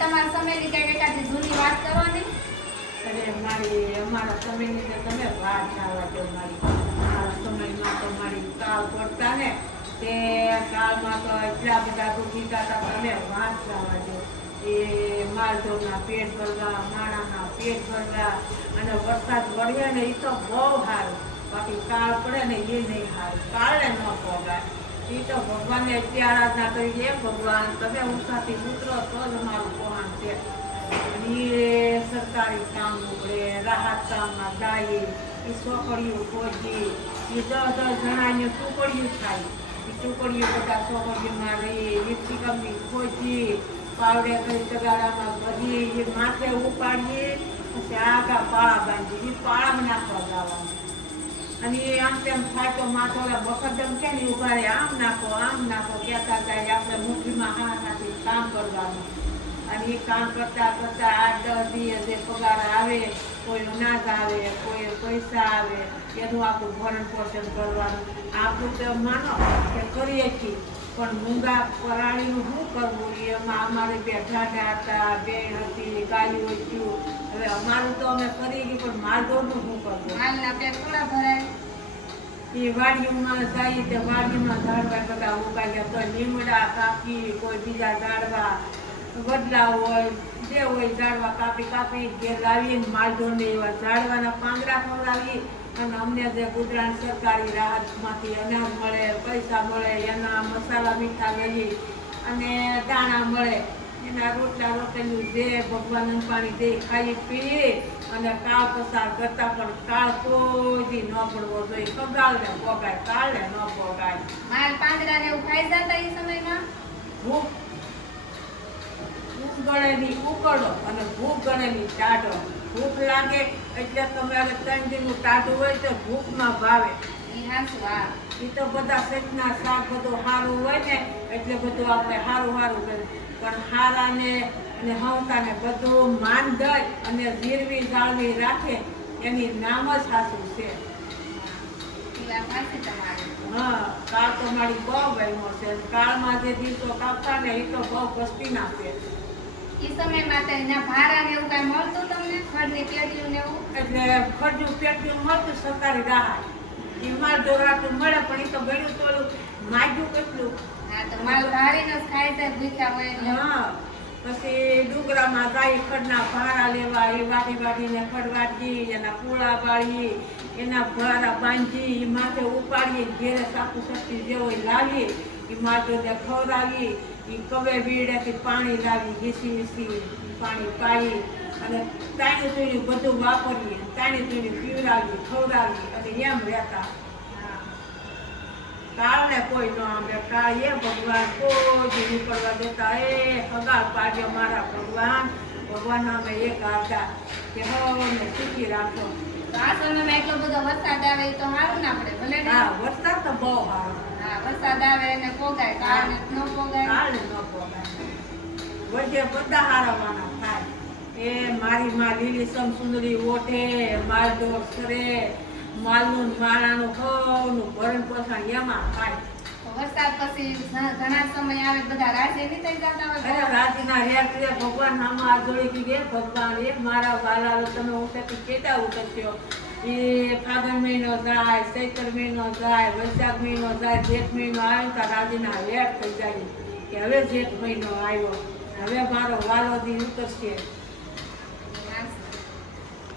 તમારા સમયની કઈ એકાદી જૂની વાત કરો ને. અરે અમારા સમયની તો તમે વાત જવા દો. મારા સમયમાં તો મારી કાળ પડતા ને તે કાળમાં તો એટલા બધા દુખીતા હતા. તમે વાત જવા દો. એ માલઢોરના પેટ ભરવા, માણાના પેટ ભરવા, અને વરસાદ વળે ને એ તો બહુ સારું. બાકી કાળ પડે ને એ નહીં સારું. કાળને ન પોગાય. એ તો ભગવાનને એટલી આરાધના કરી છે, ભગવાન તમે ઉષાથી ઉતરો તો જ અમારું કોહાણ છે. એ સરકારી કામ ઉપડે, રાહત કામમાં જાય, એ છોકરીઓ ખોજી, એ 10 જણાની ટુકડીઓ થાય. એ ટુકડીઓ બધા છોકરીઓમાં રહી, વીજળી કંપની ખોજી, પાવડે કરી તગાડામાં બધી એ માથે ઉપાડીએ, પછી આગા પાળા બાંધી, એ પાળામાં નાખવા જવાનું. અને એ આમ તેમ થાય તો માથો બખતમ કે ને ઉભા રહે, આમ નાખો કહેતા જાય. આપણે મુઠ્ઠીમાં હાથાથી કામ કરવાનું. અને એ કામ કરતા 8-10 દિવસે પગાર આવે, કોઈ અનાજ આવે, કોઈ પૈસા આવે, એનું આખું ભરણ પોષણ કરવાનું. આપણું તો માનો કે કરીએ છીએ, પણ મૂંગા પરાળીનું શું કરવું? એમાં અમારે 2 ઢાઢા હતા, 2 હતી, ગાયું હતું. હવે અમારું તો અમે કરી ગયું, પણ માલઢોરનું શું કરવું? હાલના પેટ થોડા ભરાય. એ વાડીઓમાં જાય તે વાડીમાં ઝાડવા બધા ઉગાડ્યા, તો લીમડા કાપી, કોઈ બીજા ઝાડવા વડલા હોય, જે હોય ઝાડવા કાપી ઘેર લાવીને માલઢોરને એવા ઝાડવાના પાંદડા ખવડાવી. અને અમને જે ગુજરાત સરકારી રાહતમાંથી અનાજ મળે, પૈસા મળે, એના મસાલા મીઠા લઈ અને દાણા મળે, એના રોટલા રોટેલું જે ભગવાન પાણી દે ખાઈ પી અને કાળ પસાર કરતા. પણ કાળ કોઈ ન પડવો જોઈએ. કગાળને પોગાય, કાળને ન પોગાય. માલ પાંદડા ને એવું ખાઈ જતા એ સમયમાં. ભૂખ ગણેની ઉકળો અને ભૂખ ગણેની ટાઢો. ભૂખ લાગે એટલે તમારે 3 દિનનું ટાઢું હોય તો ભૂખમાં ભાવે. એ તો બધા સચના શાક બધું સારું હોય ને એટલે બધું આપણે સારું કરીએ. પણ હારાને અને હવતાને બધું માન દઈ અને જીરવી જાળવી રાખે એની નામ જ સાચું છે. હા, કાળ તો મારી બહુ વહેમો છે. કાળમાં જે દિવસો કાપતા ને એ તો બહુ કષ્ટીના છે. એ સમયમાં એના ભારા ને એવું કઈ મળતું તમને? ખડની પેટીયું ને એવું? એટલે ખડનું પેટીયું મળતું સરકારી રાહત. એ માલ દોરાતું મળે, પણ એ તો ગળ્યું તોડું માગ્યું કેટલું. હા, તો માલ ભારીને જ ખાઈ જાય ભૂખ્યા હોય એટલે. હા, પછી ડુંગરામાં જાય ખડના ભારા લેવા, એ વાટીને ખડ વાટી, એના પૂળા બાળી, એના ભારા બાંધી, એ માથે ઉપાડીએ, ઘેરે સાપુ સસ્તી જે હોય લાવી, એ માથે ખવડાવી. એ કવે બીડેથી પાણી લાવી, ઘીસી પાણી પાઈ અને તાણી તૂણી બધું વાપરીએ, તાણી તૂણી પીવડાવી, ખવડાવી અને એમ રહેતા. કાળને કોઈ ન આંબે. કાળ એ ભગવાન કોઈ નીકળવા દેતા. એ હગાળ પાડ્યો મારા ભગવાન અમે એક આવતા કે હવે સુખી રાખો. આ સમયમાં એટલો બધો વરસાદ આવે એ તો સારું ના પડે ભલે ને. હા, વરસાદ તો બહુ સારો. હા, વરસાદ આવે એને પોગાય, કાળને ન પોગાય. કાળને ન પોગાય. વચ્ચે બધા હારવાના થાય. એ મારી માં લીલી સમસુંદરી ઓઠે, માલઢોર સરે, માલનું માળાનું ખવનું ભરણ પોષણ એમાં થાય. વરસાદ પછી ઘણા સમય આવે બધા રાજી નહીં થઈ જતા હોય? રાજીના રેટ ભગવાન આમાં આજોડી કીધે ભગવાન એ મારા વાલા તમે ઓછાથી કેતા ઉતરશો. એ ફાગણ મહિનો જાય, ચૈત્ર મહિનો જાય, વૈશાખ મહિનો જાય, જેઠ મહિનો આવે તો રાજીના રેટ થઈ જાય કે હવે જેઠ મહિનો આવ્યો, હવે મારો વાલો દી ઉતરશે.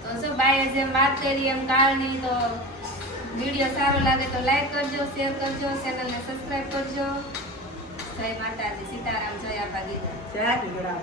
તો જો બાઈએ જેમ વાત કરી એમ કાળની, તો વિડીયો સારો લાગે તો લાઈક કરજો, શેર કરજો, ચેનલને સબસ્ક્રાઇબ કરજો. જય માતાજી, સીતારામ, જય આપા ગીતા. જય ગીતા.